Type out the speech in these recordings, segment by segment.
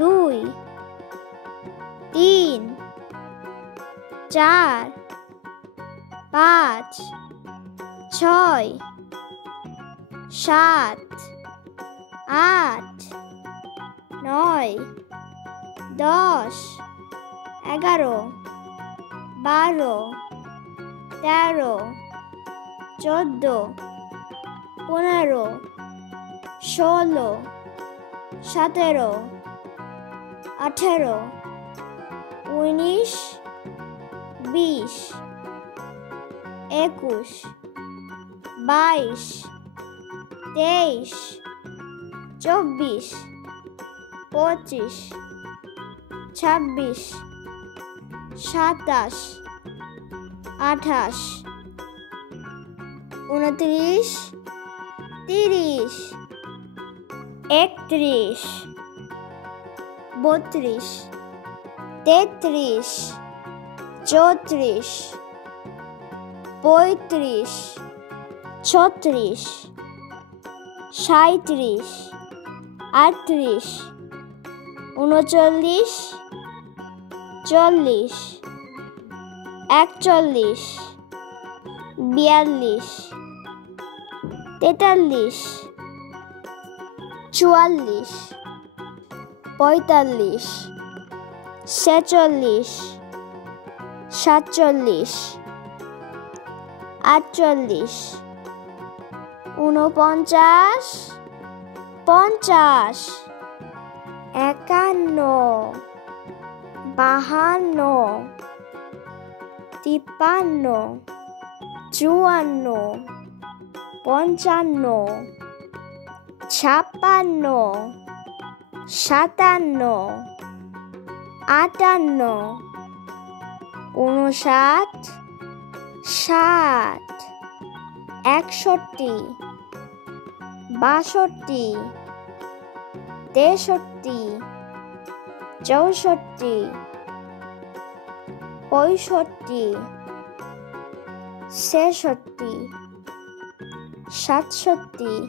দুই, তিন, চার, পাঁচ, ছয়, সাত, আট, নয়, 10, 11, 12, 13, 14, 15, 16, 17, 18, 19, 20, 21, 22, 23, 24, 25, 26, 27, 28, 29, 30, 31, 32, 33, 34, 35, 36, 37, 38, 39, 40, 41, 42, 43, 44, 45, 46, 47, 48, 49, 50, 51, 52, 53, 54, 55, 56, 57, 58, 59, 60, 61, 62, 63, 64, 65, 66, 67,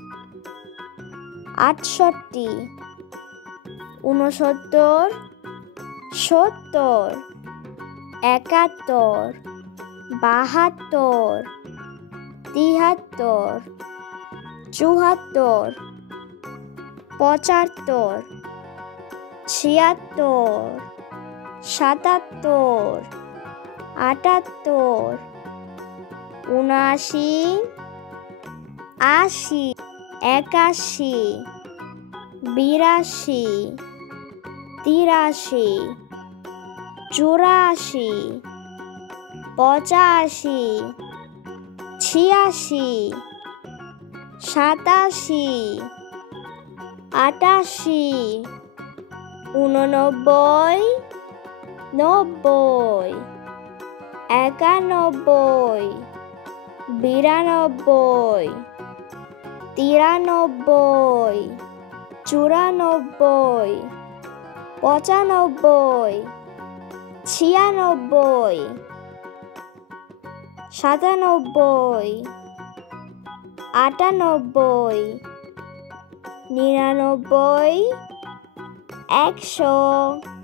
68, 69, 70, 71, 72, 73, 74, 75, 76, 77, 78, 79, 80, 81, 82, 83, 84, 85, 86, 87, 88, 89, 90, 91, 92, 93, 94, 95, 96, 97, 98, 99, 100,